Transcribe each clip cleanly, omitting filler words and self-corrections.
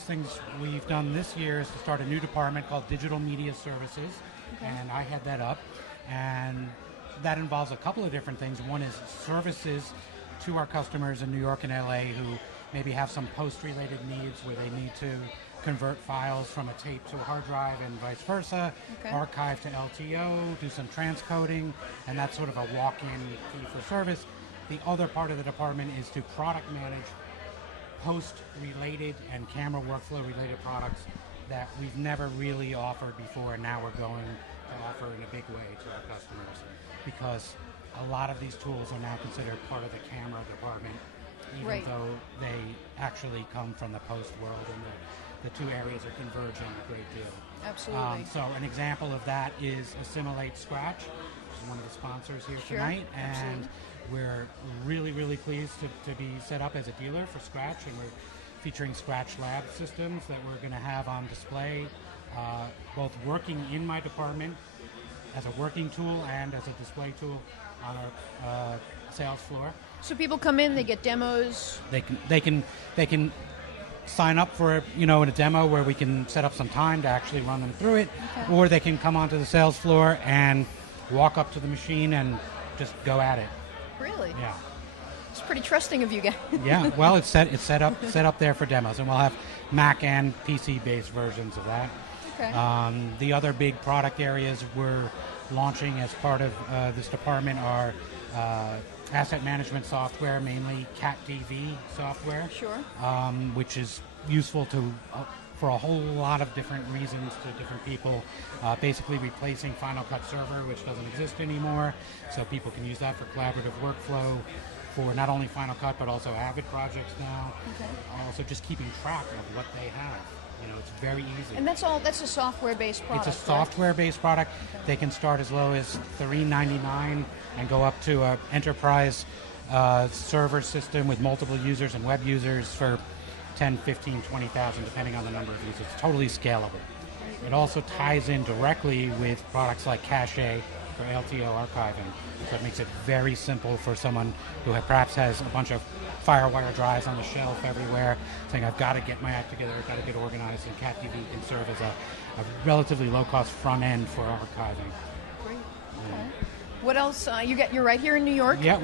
things we've done this year is to start a new department called Digital Media Services, and I head that up. And that involves a couple of different things. One is services to our customers in New York and LA who maybe have some post-related needs where they need to convert files from a tape to a hard drive and vice versa, archive to LTO, do some transcoding, and that's sort of a walk-in fee for service. The other part of the department is to product manage post-related and camera workflow-related products that we've never really offered before, and now we're going to offer in a big way to our customers, because a lot of these tools are now considered part of the camera department, even though they actually come from the post world, and the two areas are converging a great deal. Absolutely. So an example of that is Assimilate Scratch, which is one of the sponsors here tonight, and we're really, really pleased to be set up as a dealer for Scratch, and we're featuring Scratch Lab systems that we're going to have on display, both working in my department as a working tool and as a display tool on our sales floor. So people come in, they get demos. They can sign up for in a demo where we can set up some time to actually run them through it, or they can come onto the sales floor and walk up to the machine and just go at it. Really? Yeah. It's pretty trusting of you guys. Yeah. Well, it's set up there for demos, and we'll have Mac and PC based versions of that. Okay. The other big product areas we're launching as part of this department are asset management software, mainly CatDV software. Sure. Which is useful for a whole lot of different reasons to different people. Basically replacing Final Cut Server, which doesn't exist anymore, so people can use that for collaborative workflow for not only Final Cut but also Avid projects now. Okay. Also just keeping track of what they have. It's very easy. And that's a software-based product. It's a software-based product. They can start as low as $3.99 and go up to an enterprise server system with multiple users and web users for 10, 15, 20,000, depending on the number of users. It's totally scalable. It also ties in directly with products like Cache for LTO archiving. So it makes it very simple for someone who perhaps has a bunch of FireWire drives on the shelf everywhere, saying, I've got to get my act together, I've got to get organized, and CatDV can serve as a relatively low-cost front end for archiving. Great. Okay. What else? You're right here in New York? Yeah,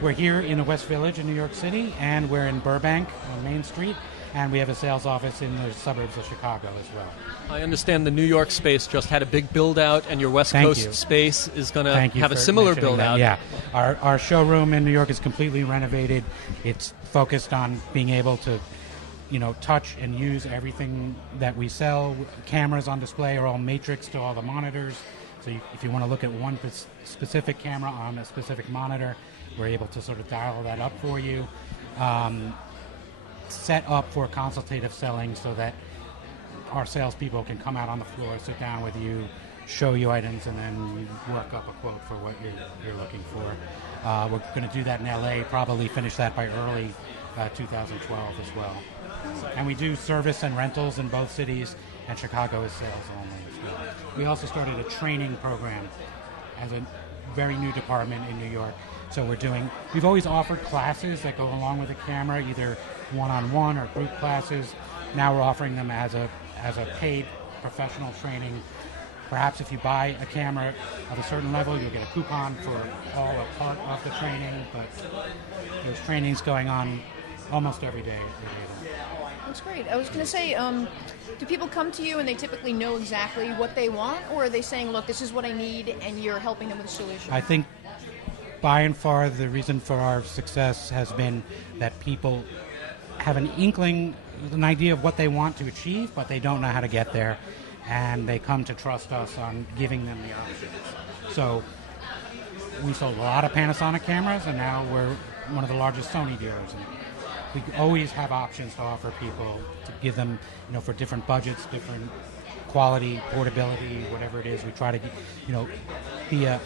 we're here in the West Village in New York City, and we're in Burbank on Main Street, and we have a sales office in the suburbs of Chicago as well. I understand the New York space just had a big build-out, and your West Coast space is going to have a similar build-out. Yeah, our showroom in New York is completely renovated. It's focused on being able to touch and use everything that we sell. Cameras on display are all matrix to all the monitors. So if you want to look at one specific camera on a specific monitor, we're able to sort of dial that up for you. Set up for consultative selling so that our salespeople can come out on the floor, sit down with you, show you items, and then work up a quote for what you're looking for. We're going to do that in LA, probably finish that by early 2012 as well. And we do service and rentals in both cities, and Chicago is sales only as well. We also started a training program as a very new department in New York. So we've always offered classes that go along with the camera, either one-on-one or group classes. Now we're offering them as a paid professional training. Perhaps if you buy a camera of a certain level, you'll get a coupon for all or part of the training, but there's trainings going on almost every day. That's great. I was going to say, do people come to you and they typically know exactly what they want, or are they saying, look, this is what I need, and you're helping them with a solution? I think by and far the reason for our success has been that people have an inkling, an idea of what they want to achieve, but they don't know how to get there, and they come to trust us on giving them the options. So we sold a lot of Panasonic cameras, and now we're one of the largest Sony dealers. And we always have options to offer people to give them, for different budgets, different quality, portability, whatever it is. We try to, be a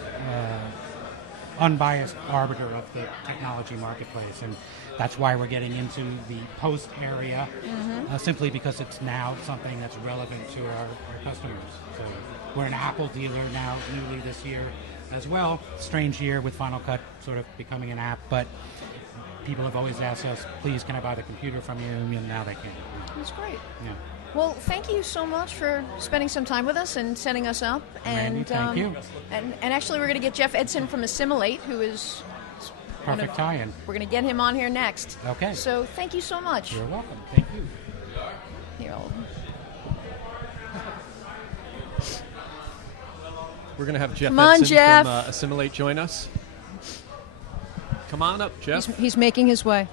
unbiased arbiter of the technology marketplace, and that's why we're getting into the post area, simply because it's now something that's relevant to our customers. So we're an Apple dealer now, newly this year as well. Strange year with Final Cut sort of becoming an app, but people have always asked us, please, can I buy the computer from you? And now they can. That's great. Yeah. Well, thank you so much for spending some time with us and setting us up. Randy, thank you. And actually, we're going to get Jeff Edson from Assimilate, who is perfect tie-in. We're going to get him on here next. Okay. So thank you so much. You're welcome. Thank you. Here, we're going to have Jeff Come on, Edson Jeff. from Assimilate join us. Come on up, Jeff. He's making his way.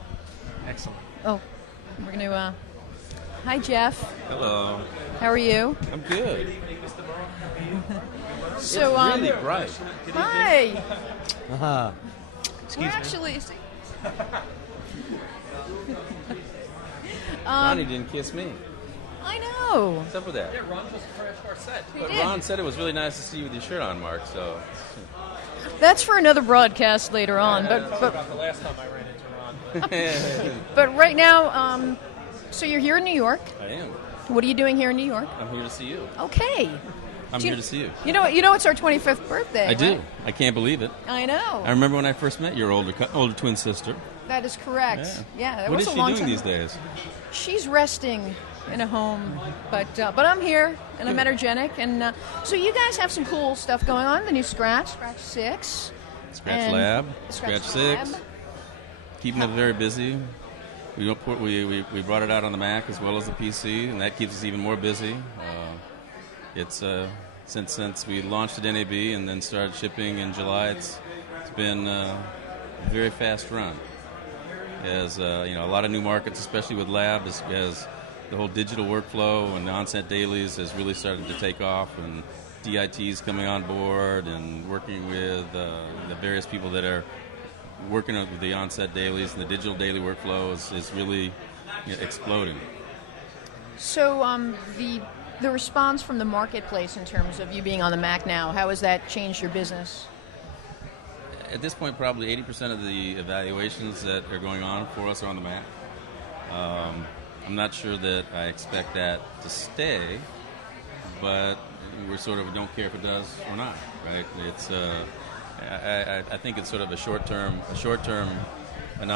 Excellent. Oh, we're going to... Hi, Jeff. Hello. How are you? I'm good. So, it's really bright. Hi. Excuse We're me. actually... Ronnie didn't kiss me. I know. What's up with that? Yeah, Ron just crashed our set. But Ron said it was really nice to see you with your shirt on, Mark. So. That's for another broadcast later on. But about the last time I ran into Ron. but right now, so you're here in New York. I am. What are you doing here in New York? I'm here to see you. Okay. I'm here to see you. You know it's our 25th birthday. I do. Right? I can't believe it. I know. I remember when I first met your older twin sister. That is correct. Yeah, that What was is a she long doing time. these days? She's resting in a home, but I'm here and I'm energetic. And so you guys have some cool stuff going on. The new Scratch 6, Scratch Lab, Scratch 6. Lab. Keeping it very busy. We brought it out on the Mac as well as the PC, and that keeps us even more busy. It's since we launched at NAB and then started shipping in July, it's been a very fast run. As a lot of new markets, especially with Lab, as the whole digital workflow and the onset dailies has really started to take off, and DIT's coming on board and working with the various people that are working with the onset dailies and the digital daily workflow is really exploding. So the response from the marketplace in terms of you being on the Mac now, how has that changed your business? At this point, probably 80% of the evaluations that are going on for us are on the Mac. I'm not sure that I expect that to stay, but we sort of don't care if it does or not, right? It's I think it's sort of a short-term